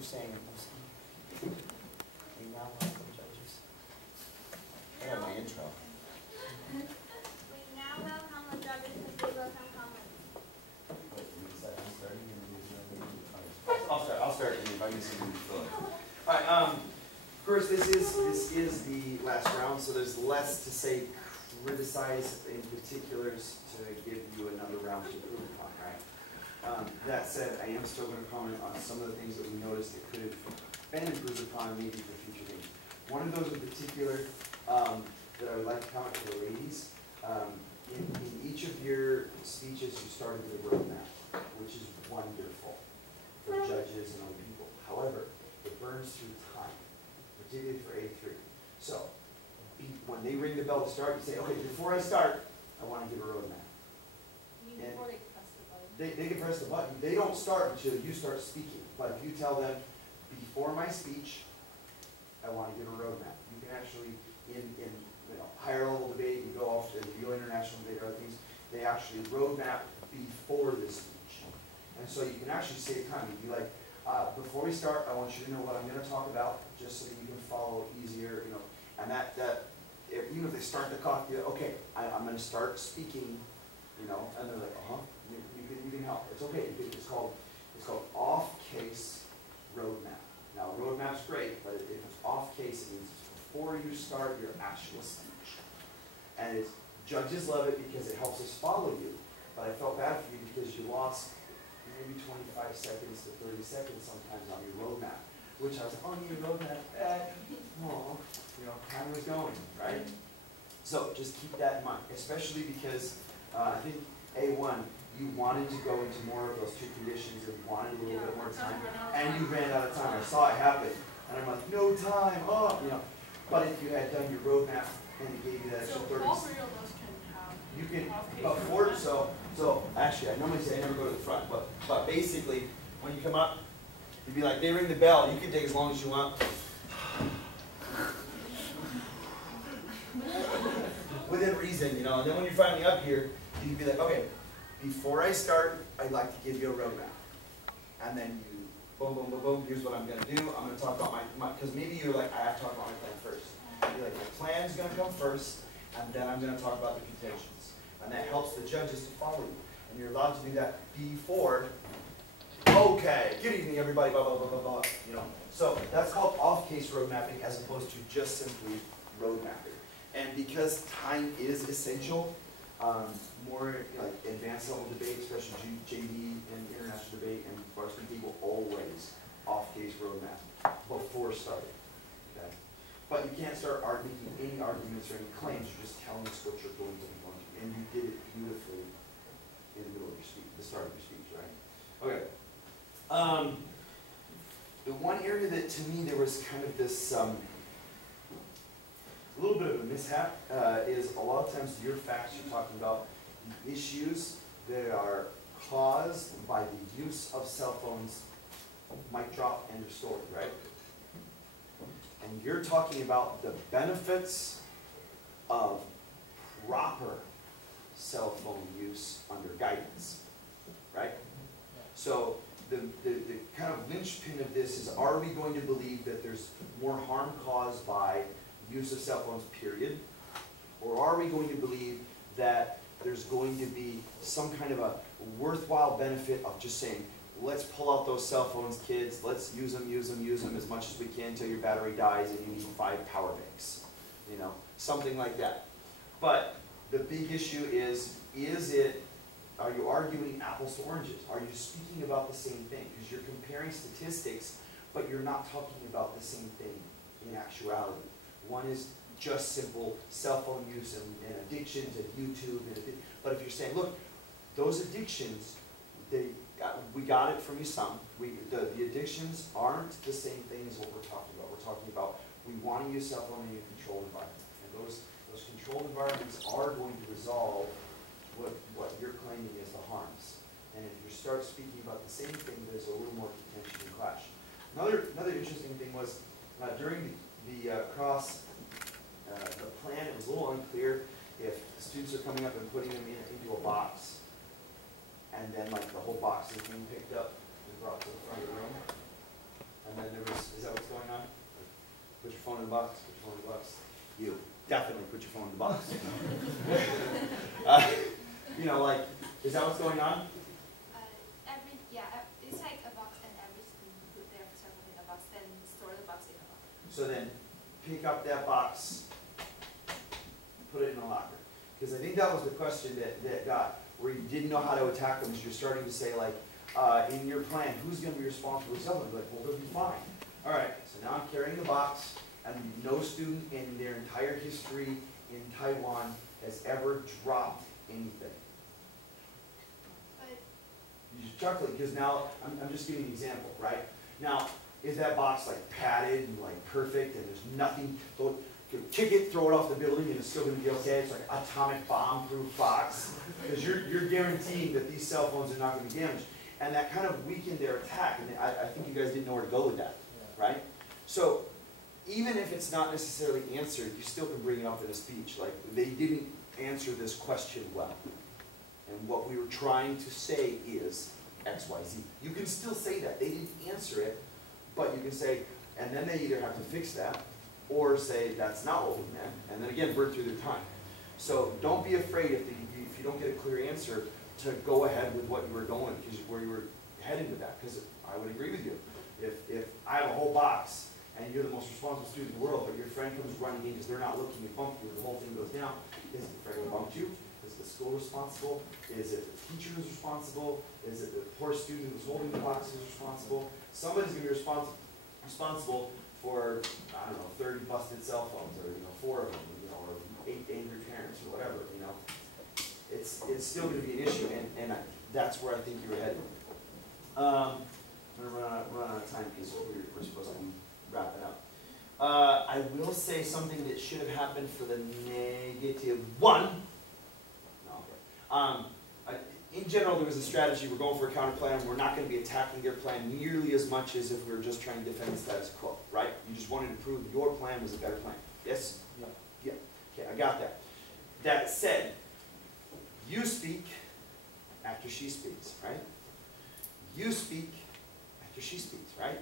You're saying, we now welcome judges. I got my intro. We now welcome the judges to give us some comments. Wait, you decide I'm starting and I'll start and if I miss something, fill it. Alright, of course this is the last round, so there's less to say criticize in particulars to give you another round to improve upon, right? That said, I am still going to comment on some of the things that we noticed that could have been improved upon maybe for future things. One of those in particular that I would like to comment to the ladies, in each of your speeches you started with a roadmap, which is wonderful for judges and other people. However, it burns through time, particularly for A3. So, when they ring the bell to start, you say, okay, before I start, I want to give a roadmap. Before they press the button. They can press the button. They don't start until you start speaking. But if you tell them, before my speech, I want to give a roadmap. You can actually, in higher level debate, you go off to the international debate or other things, they actually roadmap before the speech. And so you can actually save time. You'd be like, before we start, I want you to know what I'm going to talk about, just so that you can follow easier, and even if they start the clock, you're like, okay, I'm going to start speaking, and they're like, you can help. It's okay. It's called off-case roadmap. Now, roadmap's great, but if it's off-case, it means it's before you start your actual speech. And judges love it because it helps us follow you. But I felt bad for you because you lost maybe 25 seconds to 30 seconds sometimes on your roadmap, which I was like, oh, you need a roadmap? Time was going, right? So just keep that in mind, especially because I think A1, you wanted to go into more of those two conditions and wanted a little bit more time, and you ran out of time. I saw it happen, and I'm like, no time, But if you had done your roadmap and it gave you that extra 30 all three of us can have. you can afford, so actually, I normally say I never go to the front, but basically, when you come up, you'd be like, they ring the bell, you can take as long as you want. Within reason, and then when you're finally up here, you'd be like, okay, before I start, I'd like to give you a roadmap. And then you, boom, boom, boom, boom, here's what I'm going to do. I'm going to talk about because maybe you're like, I have to talk about my plan first. You're like, my plan's going to come first, and then I'm going to talk about the contentions. And that helps the judges to follow you. And you're allowed to do that before, okay, good evening, everybody, blah, blah, blah, blah, blah. So that's called off-case road mapping as opposed to just simply road mapping. And because time is essential, more like advanced level debate, especially JD and international debate and varsity people, always off-case roadmap before starting. Okay, but you can't start making any arguments or any claims. You're just telling us what you're going to be going to, and you did it beautifully in the middle of your speech, the start of your speech, right? Okay. The one area that to me there was kind of this. A little bit of a mishap is a lot of times your facts you're talking about the issues that are caused by the use of cell phones, mic drop, end of story, right? And you're talking about the benefits of proper cell phone use under guidance, right? So the kind of linchpin of this is, are we going to believe that there's more harm caused by use of cell phones, period? Or are we going to believe that there's going to be some kind of a worthwhile benefit of just saying, let's pull out those cell phones, kids, let's use them as much as we can until your battery dies and you need 5 power banks, something like that. But the big issue is are you arguing apples to oranges? Are you speaking about the same thing? Because you're comparing statistics, but you're not talking about the same thing in actuality. One is just simple cell phone use and addictions and YouTube. But if you're saying, look, those addictions, we got it from you some. The addictions aren't the same thing as what we're talking about. We're talking about we want to use cell phone in a controlled environment. And those controlled environments are going to resolve what you're claiming is the harms. And if you start speaking about the same thing, there's a little more contention and clash. Another interesting thing was during the plan, it was a little unclear if the students are coming up and putting them into a box, and then like the whole box is being picked up and brought to the front of the room, and the box. Put your phone in the box. You definitely put your phone in the box. You know, like, is that what's going on? It's like a box and every student put their cell phone in a box, then store the box in a box. So then, pick up that box, put it in a locker. Because I think that was the question that got, where you didn't know how to attack them, is you're starting to say, like, in your plan, who's going to be responsible for something? Like, well, they'll be fine. All right, so now I'm carrying the box, and no student in their entire history in Taiwan has ever dropped anything. You should chuckle because now, I'm just giving an example, right? Now, is that box like padded and like perfect and there's nothing, kick it, throw it off the building and it's still going to be okay? It's like atomic bomb-proof box. Because you're guaranteeing that these cell phones are not going to be damaged. And that kind of weakened their attack. And I think you guys didn't know where to go with that, right? So, even if it's not necessarily answered, you still can bring it up in a speech. Like, they didn't answer this question well. And what we were trying to say is X, Y, Z. You can still say that. They didn't answer it, but you can say, and then they either have to fix that, or say that's not what we meant, and then again burn through their time. So don't be afraid if you don't get a clear answer to go ahead with what you were going, because where you were heading with that. Because I would agree with you. If I have a whole box and you're the most responsible student in the world, but your friend comes running in because they're not looking and bump you, and the whole thing goes down, is the friend who bumped you? Is the school responsible? Is it the teacher who's responsible? Is it the poor student who's holding the box who's responsible? Somebody's going to be responsible for, I don't know, 30 busted cell phones, or 4 of them, or 8 angry parents, or whatever. It's still going to be an issue, and that's where I think you're headed. I'm going to run out of time because we're supposed to be wrapping up. I will say something that should have happened for the -1. In general, there was a strategy. We're going for a counter plan. We're not going to be attacking their plan nearly as much as if we were just trying to defend the status quo, right? You just wanted to prove your plan was a better plan. Yes? Yeah. Yeah. Okay, I got that. That said, you speak after she speaks, right? You speak after she speaks, right?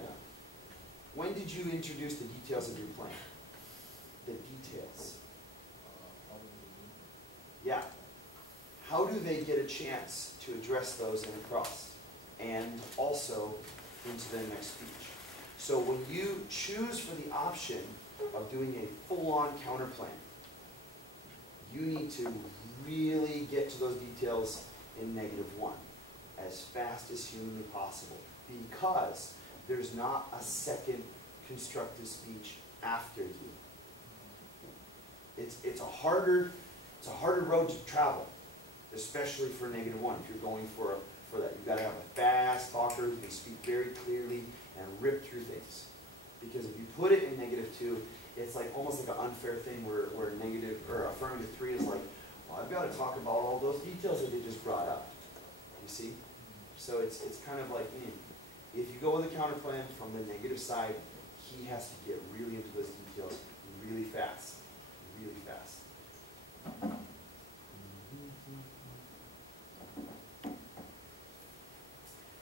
When did you introduce the details of your plan? The details. Yeah. How do they get a chance to address those in a cross and also into their next speech? So when you choose for the option of doing a full-on counter plan, you need to really get to those details in -1 as fast as humanly possible, because there's not a second constructive speech after you. It's a harder road to travel, especially for -1. If you're going for that, you've got to have a fast talker who can speak very clearly and rip through things. Because if you put it in -2, it's like almost like an unfair thing where negative or affirmative 3 is like, well, I've got to talk about all those details that they just brought up. You see? So it's kind of like, if you go with a counter plan from the negative side, he has to get really into those details really fast. Really fast.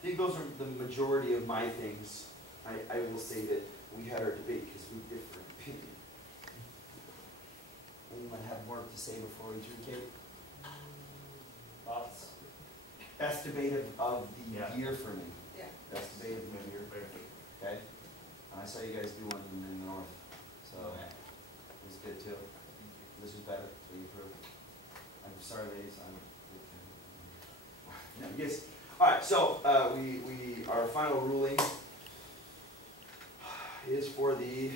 I think those are the majority of my things. I will say that we had our debate because we differ in opinion. Anyone have more to say before we adjudicate? Thoughts? Best debate of the year for me. Yeah. Best debate of the year. Okay? I saw you guys do one in the north, so it was good too. This was better, so you approved. I'm sorry, ladies. No, yes. All right. So our final ruling is for the